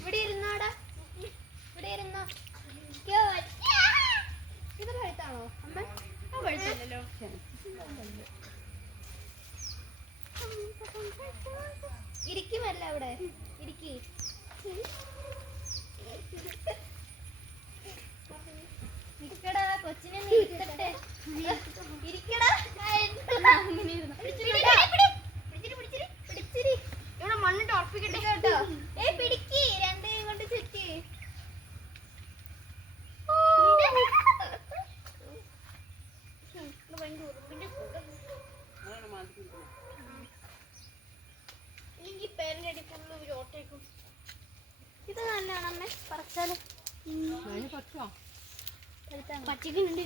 ഇവിടെ ഇരുന്നോടാ, ഇവിടെ ഇരുന്നോ. ഇത് പഴുത്താണോ അമ്മ? പഴുത്തല്ലോ. ഇരിക്കുമല്ല അവിടെ, ഇരിക്കി. നിക്കടാ, കൊച്ചിനെ നീക്കട്ടെ. ഇരിക്കടാ. അങ്ങനെ ഇവിടെ മണ്ണിട്ട് ഉറപ്പിക്കട്ടെ കേട്ടോ. പിടിക്ക്, രണ്ടേയും കൊണ്ട് ചുറ്റി. ഇത് നല്ലതാണ് അമ്മേ, പറിച്ചാല്. പച്ചക്കുണ്ട്.